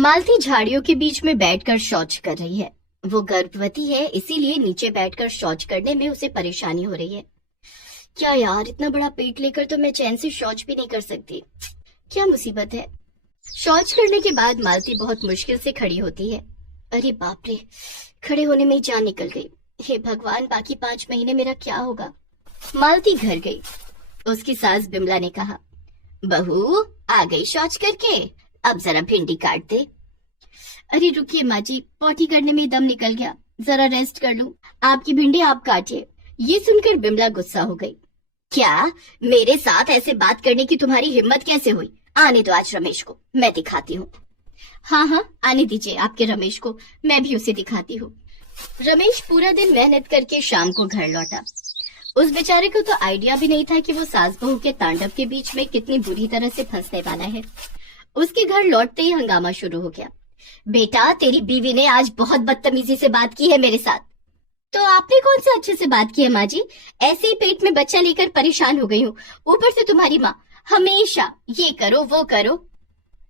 मालती झाड़ियों के बीच में बैठकर शौच कर रही है। वो गर्भवती है, इसीलिए नीचे बैठकर शौच करने में उसे परेशानी हो रही है। क्या यार, इतना बड़ा पेट लेकर तो मैं चैन से शौच भी नहीं कर सकती। क्या मुसीबत है। शौच करने के बाद मालती बहुत मुश्किल से खड़ी होती है। अरे बाप रे, खड़े होने में ही जान निकल गई। हे भगवान, बाकी 5 महीने मेरा क्या होगा। मालती घर गई। उसकी सास बिमला ने कहा, बहू आ गई शौच करके, अब जरा भिंडी काट दे। अरे रुकिए माँ जी, पॉटी करने में दम निकल गया, जरा रेस्ट कर लूं। आपकी भिंडी आप काटिए। ये सुनकर बिमला गुस्सा हो गई। क्या, मेरे साथ ऐसे बात करने की तुम्हारी हिम्मत कैसे हुई? आने दो आज रमेश को, मैं दिखाती हूँ। हाँ हाँ, आने दीजिए आपके रमेश को, मैं भी उसे दिखाती हूँ। रमेश पूरा दिन मेहनत करके शाम को घर लौटा। उस बेचारे को तो आइडिया भी नहीं था कि वो सास बहू के तांडव के बीच में कितनी बुरी तरह से फंसने वाला है। उसके घर लौटते ही हंगामा शुरू हो गया। बेटा, तेरी बीवी ने आज बहुत बदतमीजी से बात की है मेरे साथ। तो आपने कौन सा अच्छे से बात की है माँ जी? ऐसे ही पेट में बच्चा लेकर परेशान हो गई हूँ, ऊपर से तुम्हारी माँ हमेशा ये करो वो करो।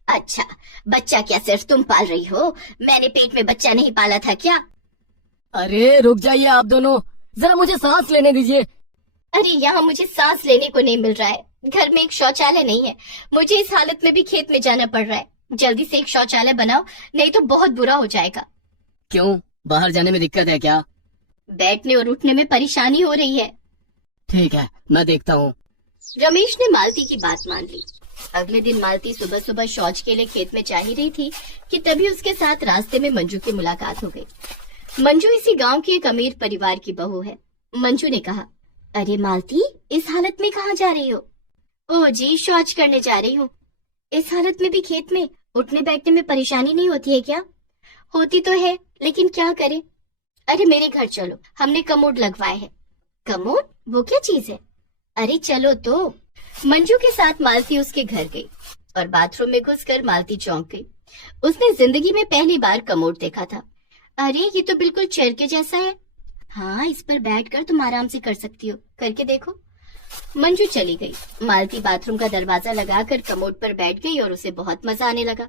अच्छा, बच्चा क्या सिर्फ तुम पाल रही हो? मैंने पेट में बच्चा नहीं पाला था क्या? अरे रुक जाइए आप दोनों, जरा मुझे सांस लेने दीजिए। अरे यहाँ मुझे सांस लेने को नहीं मिल रहा है, घर में एक शौचालय नहीं है, मुझे इस हालत में भी खेत में जाना पड़ रहा है। जल्दी से एक शौचालय बनाओ, नहीं तो बहुत बुरा हो जाएगा। क्यों, बाहर जाने में दिक्कत है क्या? बैठने और उठने में परेशानी हो रही है। ठीक है, मैं देखता हूँ। रमेश ने मालती की बात मान ली। अगले दिन मालती सुबह सुबह शौच के लिए खेत में जा ही रही थी कि तभी उसके साथ रास्ते में मंजू की मुलाकात हो गई। मंजू इसी गांव के एक अमीर परिवार की बहू है। मंजू ने कहा, अरे मालती, इस हालत में कहाँ जा रही हो? ओह जी, शौच करने जा रही हूँ। इस हालत में भी खेत में उठने बैठने में परेशानी नहीं होती है क्या? होती तो है, लेकिन क्या करें। अरे मेरे घर चलो, हमने कमोड लगवाए है। कमोड? वो क्या चीज है? अरे चलो तो। मंजू के साथ मालती उसके घर गई और बाथरूम में घुसकर मालती चौंक गई। उसने जिंदगी में पहली बार कमोड देखा था। अरे ये तो बिल्कुल चेयर के जैसा है। हाँ, इस पर बैठकर तुम आराम से कर सकती हो, करके देखो। मंजू चली गई। मालती बाथरूम का दरवाजा लगाकर कमोड पर बैठ गई और उसे बहुत मजा आने लगा।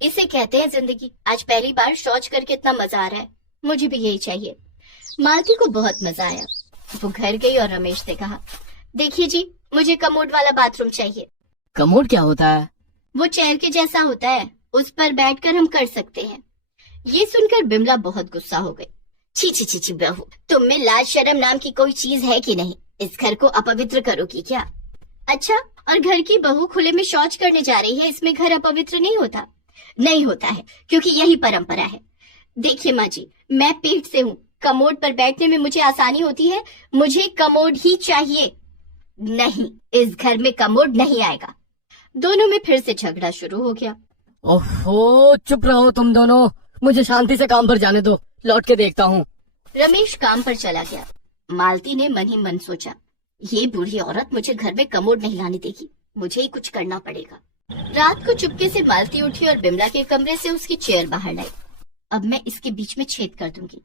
इसे कहते हैं जिंदगी। आज पहली बार शौच करके इतना मजा आ रहा है, मुझे भी यही चाहिए। मालती को बहुत मजा आया। वो घर गई और रमेश से कहा, देखिए जी, मुझे कमोड वाला बाथरूम चाहिए। कमोड क्या होता है? वो चेयर के जैसा होता है, उस पर बैठकर हम कर सकते हैं। ये सुनकर बिमला बहुत गुस्सा हो गई। छी छी छी छी बहू, तुम में लाज शर्म नाम की कोई चीज है कि नहीं? इस घर को अपवित्र करोगी क्या? अच्छा, और घर की बहू खुले में शौच करने जा रही है, इसमें घर अपवित्र नहीं होता? नहीं होता है, क्योंकि यही परंपरा है। देखिए माँ जी, मैं पेट से हूँ, कमोड पर बैठने में मुझे आसानी होती है, मुझे कमोड ही चाहिए। नहीं, इस घर में कमोड नहीं आएगा। दोनों में फिर से झगड़ा शुरू हो गया। ओहो, चुप रहो तुम दोनों, मुझे शांति से काम पर जाने दो, लौट के देखता हूँ। रमेश काम पर चला गया। मालती ने मन ही मन सोचा, ये बूढ़ी औरत मुझे घर में कमोड नहीं लाने देगी, मुझे ही कुछ करना पड़ेगा। रात को चुपके से मालती उठी और बिमला के कमरे से उसकी चेयर बाहर लाई। अब मैं इसके बीच में छेद कर दूंगी।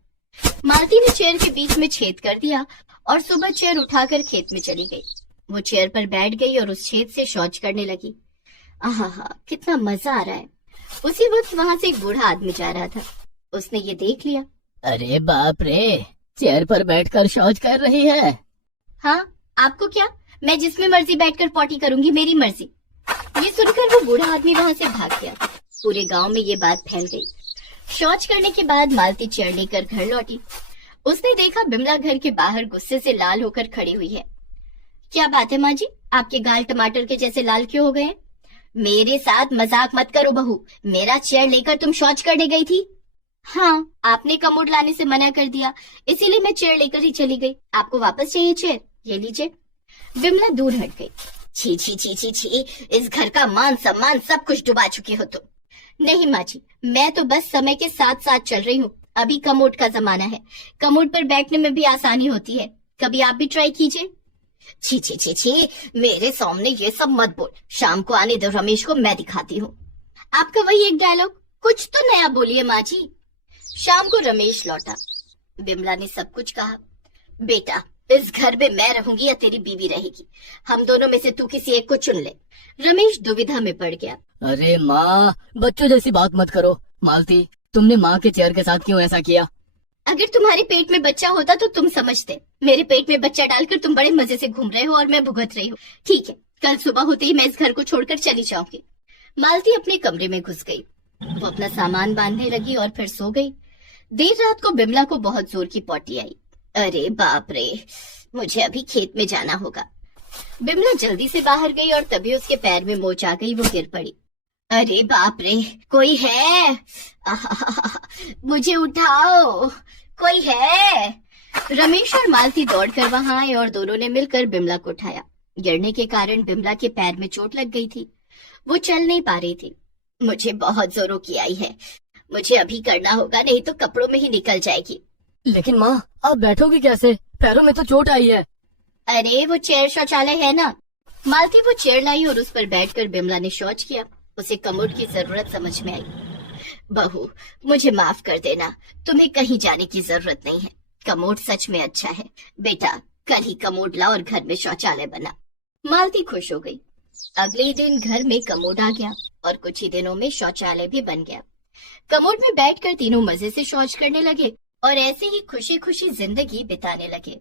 मालती ने चेयर के बीच में छेद कर दिया और सुबह चेयर उठाकर खेत में चली गई। वो चेयर पर बैठ गई और उस छेद से शौच करने लगी। आहा, कितना मजा आ रहा है। उसी वक्त वहाँ से एक बूढ़ा आदमी जा रहा था। उसने ये देख लिया। अरे बाप रे, चेयर पर बैठकर शौच कर रही है? हाँ, आपको क्या, मैं जिसमें मर्जी बैठकर पॉटी करूंगी, मेरी मर्जी। ये सुनकर वो बूढ़ा आदमी वहाँ से भाग गया। पूरे गांव में ये बात फैल गई। शौच करने के बाद मालती चेयर लेकर घर लौटी। उसने देखा बिमला घर के बाहर गुस्से से लाल होकर खड़ी हुई है। क्या बात है माँ जी, आपके गाल टमाटर के जैसे लाल क्यों हो गए? मेरे साथ मजाक मत करो बहू, मेरा चेयर लेकर तुम शौच करने गई थी। हाँ, आपने कमोड लाने से मना कर दिया, इसीलिए मैं चेयर लेकर ही चली गई। आपको वापस चाहिए चेयर? ये लीजिए। बिमला दूर हट गई। छी छी छी छी छी, इस घर का मान सम्मान सब कुछ डुबा चुकी हो तुम। नहीं माँ जी, मैं तो बस समय के साथ साथ चल रही हूँ। अभी कमोड का जमाना है, कमोड पर बैठने में भी आसानी होती है, कभी आप भी ट्राई कीजिए। छी छी छी छी, मेरे सामने ये सब मत बोल। शाम को आने दो रमेश को, मैं दिखाती हूँ। आपका वही एक डायलॉग, कुछ तो नया बोलिए माँ जी। शाम को रमेश लौटा। बिमला ने सब कुछ कहा। बेटा, इस घर में मैं रहूंगी या तेरी बीवी रहेगी, हम दोनों में से तू किसी एक को चुन ले। रमेश दुविधा में पड़ गया। अरे माँ, बच्चों जैसी बात मत करो। मालती, तुमने माँ के चेयर के साथ क्यों ऐसा किया? अगर तुम्हारे पेट में बच्चा होता तो तुम समझते। मेरे पेट में बच्चा डालकर तुम बड़े मजे से घूम रहे हो और मैं भुगत रही हूँ। ठीक है, कल सुबह होते ही मैं इस घर को छोड़कर चली जाऊंगी। मालती अपने कमरे में घुस गई। वो अपना सामान बांधने लगी और फिर सो गई। देर रात को बिमला को बहुत जोर की पॉटी आई। अरे बाप रे, मुझे अभी खेत में जाना होगा। बिमला जल्दी से बाहर गई और तभी उसके पैर में मोच आ गई। वो गिर पड़ी। अरे बाप रे, कोई है? आहाहाहा, मुझे उठाओ, कोई है? रमेश और मालती दौड़कर वहां आए और दोनों ने मिलकर बिमला को उठाया। गिरने के कारण बिमला के पैर में चोट लग गई थी। वो चल नहीं पा रही थी। मुझे बहुत जोरों की आई है, मुझे अभी करना होगा, नहीं तो कपड़ों में ही निकल जाएगी। लेकिन माँ, आप बैठोगी कैसे? पैरों में तो चोट आई है। अरे वो चेयर शौचालय है ना। मालती वो चेयर लाई और उस पर बैठकर बिमला ने शौच किया। उसे कमोड की जरूरत समझ में आई। बहू, मुझे माफ कर देना, तुम्हें कहीं जाने की जरूरत नहीं है। कमोड सच में अच्छा है। बेटा, कल ही कमोड ला और घर में शौचालय बना। मालती खुश हो गई। अगले दिन घर में कमोड आ गया और कुछ ही दिनों में शौचालय भी बन गया। कमोड में बैठकर तीनों मजे से शौच करने लगे और ऐसे ही खुशी खुशी जिंदगी बिताने लगे।